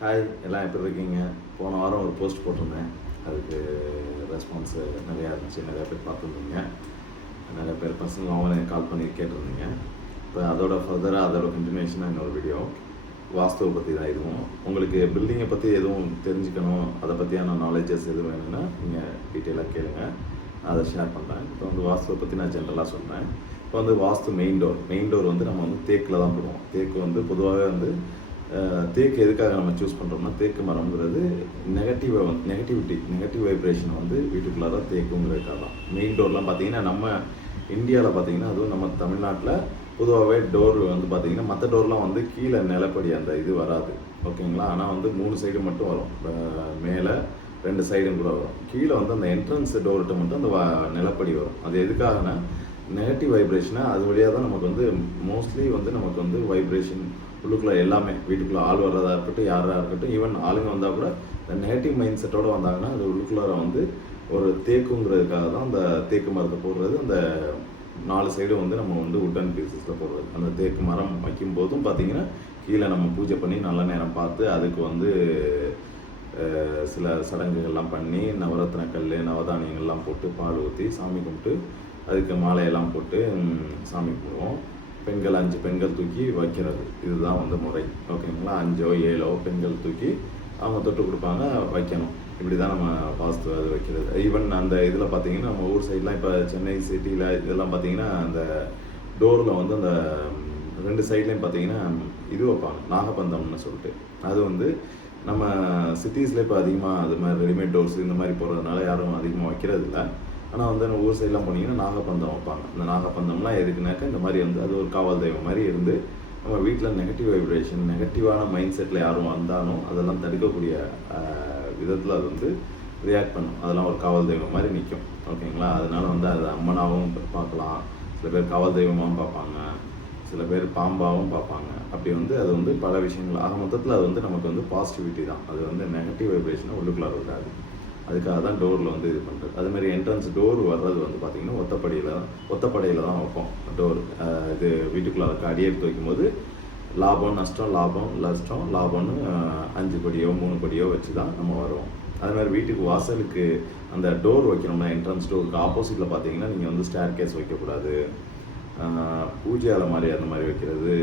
Hi, எல்லாம் எப்படி இருக்கீங்க? போன வாரம் ஒரு போஸ்ட் போட்டிருந்தேன். அதுக்கு ரெஸ்பான்ஸ் நிறையா இருந்துச்சு. நிறையா பேர் பார்த்துருந்தீங்க. நிறைய பேர் பர்சனலாகவும் எனக்கு கால் பண்ணி கேட்டிருந்தீங்க. இப்போ அதோட ஃபர்தராக அதோட கண்டினியூஷனாக இன்னொரு வீடியோ வாஸ்துவை பற்றி தான். இதுவும் உங்களுக்கு பில்டிங்கை பற்றி எதுவும் தெரிஞ்சுக்கணும், அதை பற்றியான நாலேஜஸ் எதுவும் வேணும்னா நீங்கள் டீட்டெயிலாக கேளுங்க, அதை ஷேர் பண்ணுறேன். இப்போ வாஸ்துவை பற்றி நான் ஜென்ரலாக சொல்கிறேன். இப்போ வாஸ்து மெயின் டோர் நம்ம தேக்கில் தான் போடுவோம். தேக்கு பொதுவாகவே தேக்கு எதுக்காக நம்ம சூஸ் பண்ணுறோம்னா, தேக்கு மரம்ங்கிறது நெகட்டிவ் வைப்ரேஷன் வீட்டுக்குள்ளார தேக்குங்கிறதுக்காக தான். மெயின் டோர்லாம் பார்த்தீங்கன்னா நம்ம இந்தியாவில் பார்த்தீங்கன்னா, அதுவும் நம்ம தமிழ்நாட்டில் பொதுவாகவே டோர் பார்த்தீங்கன்னா மற்ற டோர்லாம் கீழே நிலப்படி அந்த இது வராது, ஓகேங்களா. ஆனால் 3 சைடு மட்டும் வரும். மேலே 2 சைடும் கூட வரும். கீழே அந்த என்ட்ரன்ஸ் டோர்கிட்ட மட்டும் அந்த நிலப்படி வரும். அது எதுக்காகனா நெகட்டிவ் வைப்ரேஷனை அது வழியாக தான் நமக்கு மோஸ்ட்லி நமக்கு வைப்ரேஷன் உள்ளுக்குள்ளே எல்லாமே வீட்டுக்குள்ளே ஆள் வர்றதா இருக்கட்டும், யாராக இருக்கட்டும், ஈவன் ஆளுங்க வந்தால் கூட இந்த நெகட்டிவ் மைண்ட் செட்டோடு வந்தாங்கன்னா அது உள்ளுக்குள்ளார ஒரு தேக்குங்கிறதுக்காக தான் அந்த தேக்கு மரத்தை போடுறது. அந்த 4 சைடும் நம்ம உட்டன் பீசஸில் போடுறது. அந்த தேக்கு மரம் வைக்கும்போதும் பார்த்தீங்கன்னா கீழே நம்ம பூஜை பண்ணி நல்ல நேரம் பார்த்து அதுக்கு சில சடங்குகள்லாம் பண்ணி நவரத்ன கல் நவதானியங்கள்லாம் போட்டு பால் ஊற்றி சாமி கும்பிட்டு அதுக்கு மாலையெல்லாம் போட்டு சாமி கும்பிடுவோம். பெண்கள் 5 பெண்கள் தூக்கி வைக்கிறது, இதுதான் முறை, ஓகேங்களா. 5ஓ 7ஓ பெண்கள் தூக்கி அவங்க தொட்டு கொடுப்பாங்க, வைக்கணும். இப்படி தான் நம்ம வாஸ்து அது வைக்கிறது. ஈவன் அந்த இதில் பார்த்தீங்கன்னா நம்ம ஊர் சைட்லாம் இப்போ சென்னை சிட்டியில் இதெல்லாம் பார்த்தீங்கன்னா அந்த டோரில் அந்த 2 சைட்லேயும் பார்த்தீங்கன்னா இது வைப்பாங்க, நாகபந்தம்னு சொல்லிட்டு. அது நம்ம சிட்டிஸில் இப்போ அதிகமாக அது மாதிரி ரெடிமேட் டோர்ஸ் இந்த மாதிரி போடுறதுனால யாரும் அதிகமாக வைக்கிறது இல்லை. ஆனால் நம்ம ஊர் சைட்லாம் போனீங்கன்னா நாகப்பந்தம் வைப்பாங்க. இந்த நாகப்பந்தம்லாம் எதுக்குனாக்கா இந்த மாதிரி அது ஒரு காவல் தெய்வம் மாதிரி இருந்து நம்ம வீட்டில் நெகட்டிவ் வைப்ரேஷன் நெகட்டிவான மைண்ட் செட்டில் யாரும் வந்தாலும் அதெல்லாம் தடுக்கக்கூடிய விதத்தில் அது ரியாக்ட் பண்ணும். அதெல்லாம் ஒரு காவல் தெய்வம் மாதிரி நிற்கும், ஓகேங்களா. அதனால அது அம்மனாகவும் பார்க்கலாம், சில பேர் காவல் தெய்வமாகவும் பார்ப்பாங்க, சில பேர் பாம்பாகவும் பார்ப்பாங்க. அப்படி அது பல விஷயங்கள் ஆக மொத்தத்தில் அது நமக்கு பாசிட்டிவிட்டி தான். அது நெகட்டிவ் வைப்ரேஷனை உள்ளுக்குள்ளார இருக்காது. அதுக்காக தான் டோரில் இது பண்ணுறது. அதுமாதிரி என்ட்ரன்ஸ் டோர் வர்றது பார்த்திங்கன்னா ஒத்தப்படையில் தான் வைப்போம் டோர். இது வீட்டுக்குள்ளே அடி எடுத்து வைக்கும்போது லாபம் நஷ்டம் லாபம் நஷ்டம் லாபம்னு 5 படியோ 3 படியோ வச்சு தான் நம்ம வருவோம். அதுமாதிரி வீட்டுக்கு வாசலுக்கு அந்த டோர் வைக்கணும்னா என்ட்ரன்ஸ் டோருக்கு ஆப்போசிட்டில் பார்த்தீங்கன்னா நீங்கள் ஸ்டேர் கேஸ் வைக்கக்கூடாது, பூஜை அறை மாதிரி அந்த மாதிரி வைக்கிறது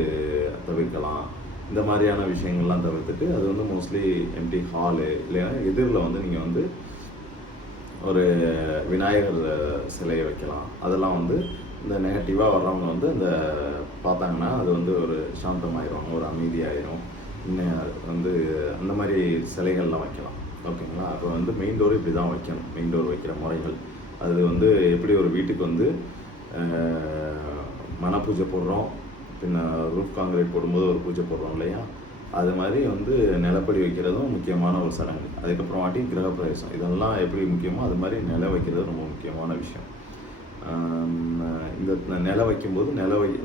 தவிர்க்கலாம். இந்த மாதிரியான விஷயங்கள்லாம் தவிர்த்துட்டு அது மோஸ்ட்லி எம்டி ஹாலு இல்லைன்னா எதிரில் நீங்கள் ஒரு விநாயகர் சிலையை வைக்கலாம். அதெல்லாம் இந்த நெகட்டிவாக வர்றவங்க அந்த பார்த்தாங்கன்னா அது ஒரு சாந்தமாயிரும், ஒரு அமைதியாயிரும். இன்னும் அந்த மாதிரி சிலைகள்லாம் வைக்கலாம், ஓகேங்களா. அப்போ மெயின் டோர் இப்படி தான் வைக்கணும். மெயின் டோர் வைக்கிற முறைகள் அது எப்படி ஒரு வீட்டுக்கு மன பூஜை போடுறோம், பின்ன ரூஃப் காங்கிரீட் போடும்போது ஒரு பூஜை போடுறோம் இல்லையா, அது மாதிரி நிலப்படி வைக்கிறதும் முக்கியமான ஒரு சடங்கு. அதுக்கப்புறமாட்டி கிரகப்பிரவேசம், இதெல்லாம் எப்படி முக்கியமோ அது மாதிரி நில வைக்கிறது ரொம்ப முக்கியமான விஷயம். இந்த நில வைக்கும்போது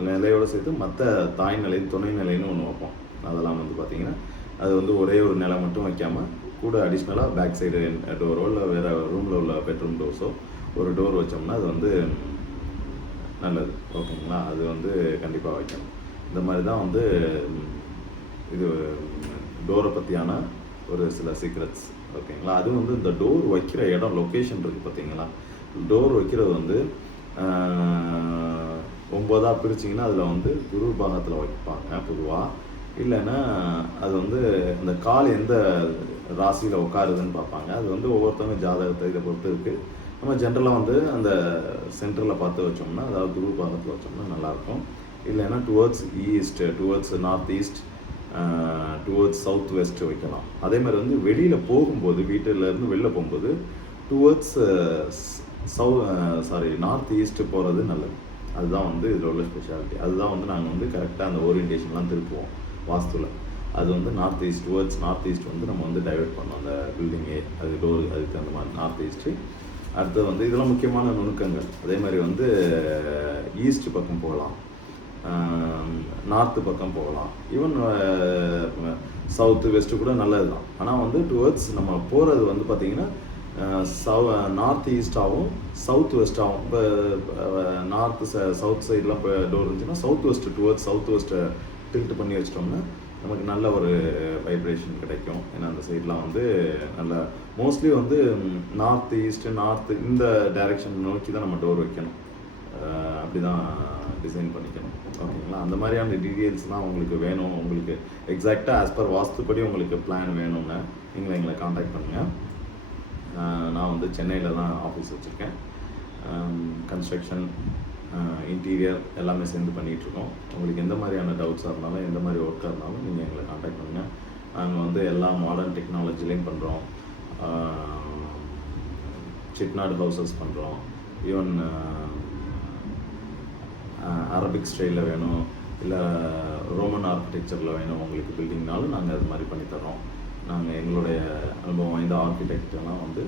நிலையோடு சேர்த்து மற்ற தாய் நிலை துணை நிலைன்னு ஒன்று வைப்போம். அதெல்லாம் பார்த்திங்கன்னா அது ஒரே ஒரு நிலை மட்டும் வைக்காமல் கூட அடிஷ்னலாக பேக் சைடு டோரோ இல்லை வேறு ரூமில் உள்ள பெட்ரூம் டோர்ஸோ ஒரு டோர் வச்சோம்னா அது நல்லது, ஓகேங்களா. அது கண்டிப்பாக வைக்கணும். இந்த மாதிரி தான் இது டோரை பற்றியான ஒரு சில சீக்ரெட்ஸ், ஓகேங்களா. அது இந்த டோர் வைக்கிற இடம் லொக்கேஷன் இருக்குது பார்த்தீங்களா. டோர் வைக்கிறது 9ஆக பிரிச்சிங்கன்னா அதில் குரு பாகத்தில் வைப்பாங்க பொதுவாக. இல்லைன்னா அது அந்த கால் எந்த ராசியில் உட்காருதுன்னு பார்ப்பாங்க. அது ஒவ்வொருத்தவங்க ஜாதகத்தை இதை பொறுத்து இருக்குது. நம்ம ஜென்ரலாக அந்த சென்டரில் பார்த்து வச்சோம்னா, அதாவது குரு பாகத்தில் வச்சோம்னா நல்லாயிருக்கும். இல்லைன்னா towards east, towards north east, towards south west வைக்கலாம். அதே மாதிரி வெளியில் போகும்போது வீட்டிலேருந்து வெளில போகும்போது டுவர்ட்ஸ் நார்த் ஈஸ்ட் போகிறது நல்லது. அதுதான் இதில் உள்ள ஸ்பெஷாலிட்டி. அதுதான் நாங்கள் கரெக்டாக அந்த ஓரியன்டேஷன்லாம் திருப்புவோம் வாஸ்துவில். அது north east, towards north east நம்ம டைவெர்ட் பண்ணோம் அந்த பில்டிங்கே, அது டோர் அதுக்கு அந்த மாதிரி நார்த் ஈஸ்ட்டு. அடுத்து இதெல்லாம் முக்கியமான நுணுக்கங்கள். அதே மாதிரி ஈஸ்ட் பக்கம் போகலாம், நார்த்து பக்கம் போகலாம், ஈவன் சவுத்து வெஸ்ட்டு கூட நல்லது தான். ஆனால் டுவர்ட்ஸ் நம்ம போகிறது பார்த்திங்கன்னா நார்த் ஈஸ்டாகவும் சவுத் வெஸ்ட்டாகவும். இப்போ நார்த்து சவுத் சைடெலாம் இப்போ டோர் இருந்துச்சுன்னா சவுத் வெஸ்ட்டு டுவர்ட்ஸ் சவுத் வெஸ்ட்டை டில்ட் பண்ணி வச்சிட்டோம்னா நமக்கு நல்ல ஒரு வைப்ரேஷன் கிடைக்கும். ஏன்னா அந்த சைட்லாம் வந்து நல்ல மோஸ்ட்லி வந்து நார்த் ஈஸ்ட் நார்த் இந்த டைரெக்ஷன் நோக்கி தான் நம்ம டோர் வைக்கணும். அப்படி தான் டிசைன் பண்ணிக்கணும். ஓகேங்களா? அந்த மாதிரியான டீட்டெயில்ஸ்லாம் உங்களுக்கு வேணும், உங்களுக்கு எக்ஸாக்டாக ஆஸ் பர் வாஸ்துப்படி உங்களுக்கு பிளான் வேணும்னா நீங்கள் எங்களை காண்டாக்ட் பண்ணுங்கள். நான் வந்து சென்னையில் தான் ஆஃபீஸ் வச்சுருக்கேன். கன்ஸ்ட்ரக்ஷன், இன்டீரியர் எல்லாமே சேர்ந்து பண்ணிகிட்ருக்கோம். உங்களுக்கு எந்த மாதிரியான டவுட்ஸாக இருந்தாலும் எந்த மாதிரி ஒர்க்காக இருந்தாலும் நீங்கள் எங்களை காண்டாக்ட் பண்ணுங்கள். நாங்கள் வந்து எல்லா மாடர்ன் டெக்னாலஜிலையும் பண்ணுறோம். செட்டிநாடு ஹவுசஸ் பண்ணுறோம். ஈவன் அரபிக் ஸ்டைலில் வேணும், இல்லை ரோமன் ஆர்கிடெக்சரில் வேணும் உங்களுக்கு பில்டிங்னாலும் நாங்கள் அது மாதிரி பண்ணித்தரோம். நாங்கள் எங்களுடைய அனுபவம் வாய்ந்த ஆர்கிடெக்டெல்லாம் வந்து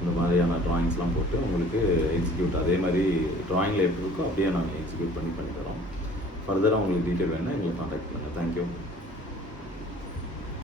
அந்த மாதிரியான ட்ராயிங்ஸ்லாம் போட்டு உங்களுக்கு எக்ஸிக்யூட் அதே மாதிரி ட்ராயிங்கில் எப்படி இருக்கோ அப்படியே நாங்கள் எக்ஸிக்யூட் பண்ணி தரோம். ஃபர்தராக உங்களுக்கு டீட்டெயில் வேணுன்னா எங்களை காண்டாக்ட் பண்ணுங்கள். தேங்க்யூ.